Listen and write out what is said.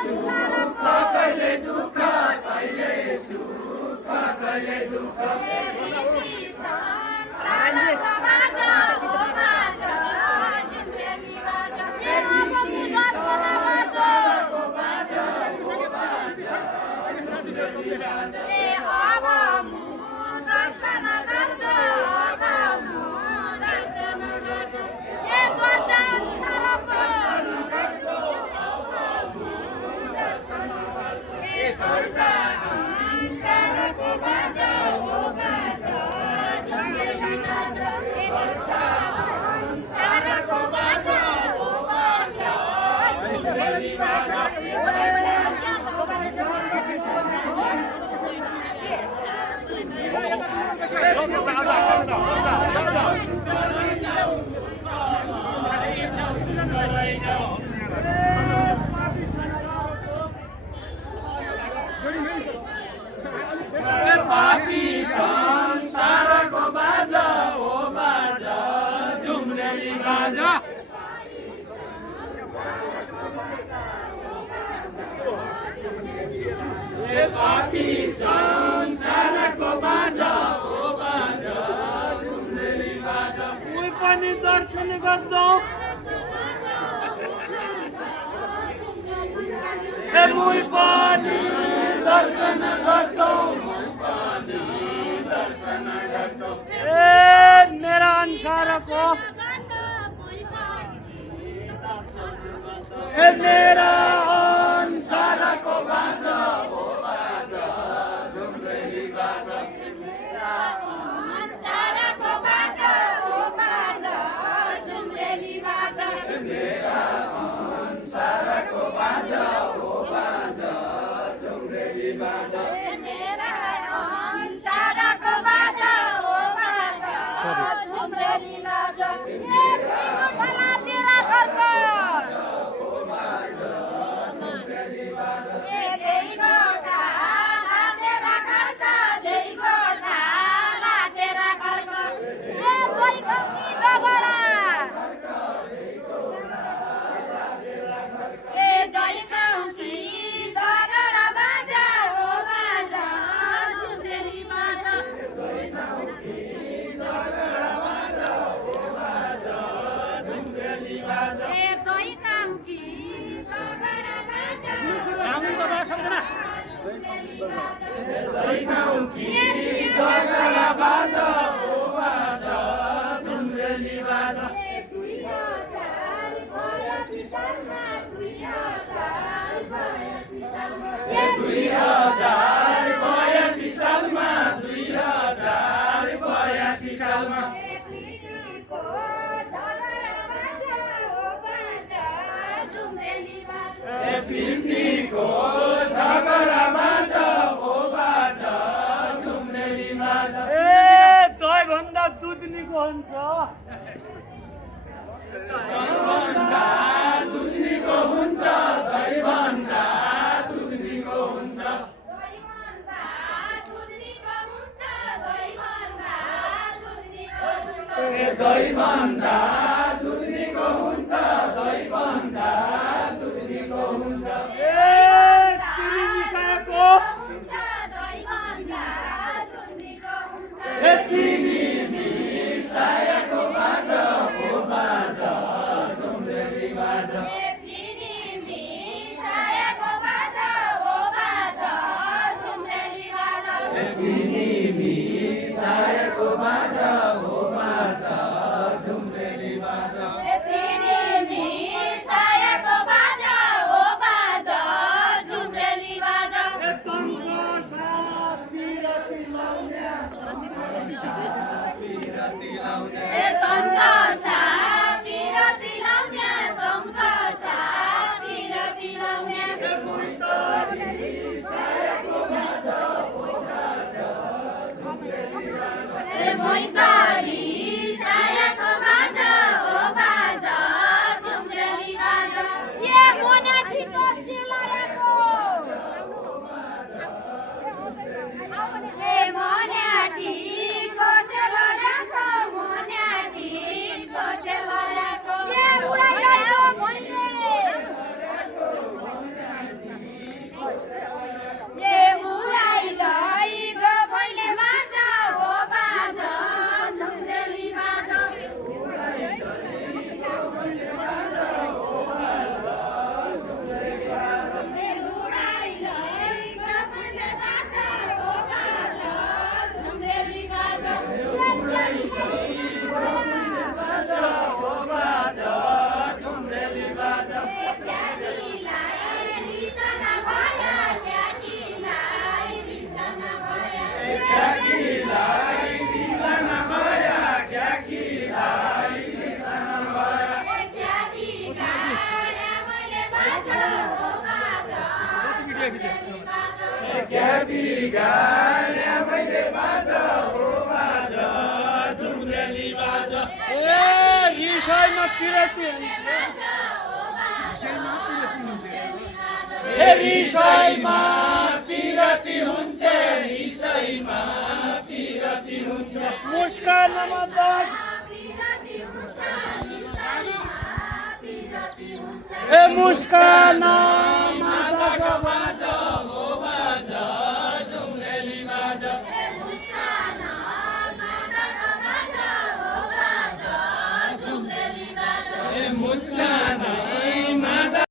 सुख कहिले दुःख कहिले सुख कहिले दुःख पापी संसारको बाजा हो बाजा झुम्रेली बाजा पापी संसारको बाजा हो बाजा झुम्रेली बाजा कोही पनि दर्शन गर्छौ मुई पनि दर्शन गर्छौ मेरा अनुसारको मेरा अनुसारको बाजा हो बाजा झुम्रेली बाजा मेरा अनुसारको बाजा हो बाजा झुम्रेली बाजा मेरा अनुसारको बाजा हो बाजा झुम्रेली बाजा पितृको झगडा बाजा हो बाजा झुम्रेली बाजा दही भन्दा दुध निको हुन्छ दही भन्दा दुध निको हुन्छ दही भन्दा दुध निको हुन्छ दही भन्दा दुध निको हुन्छ दही भन्दा दुध निको हुन्छ दही भन्दा दुध निको हुन्छ दही भन्दा दुध निको हुन्छ चिनी मिसाएको दही भन्दा दुध निको हुन्छ चिनी मिसाएको बाजा हो बाजा झुम्रेली बाजा चिनी मिसाएको बाजा हो बाजा झुम्रेली बाजा चिनी मिसाएको बाजा हो बाजा झुम्रेली बाजा चिनी मिसाएको बाजा हो बाजा झुम्रेली बाजा रिसाइमा पिरती रिसाइमा पिरती हुन्छ रिसाइमा पिरती हुन्छ मुस्कानमा दाग मुस्कानमा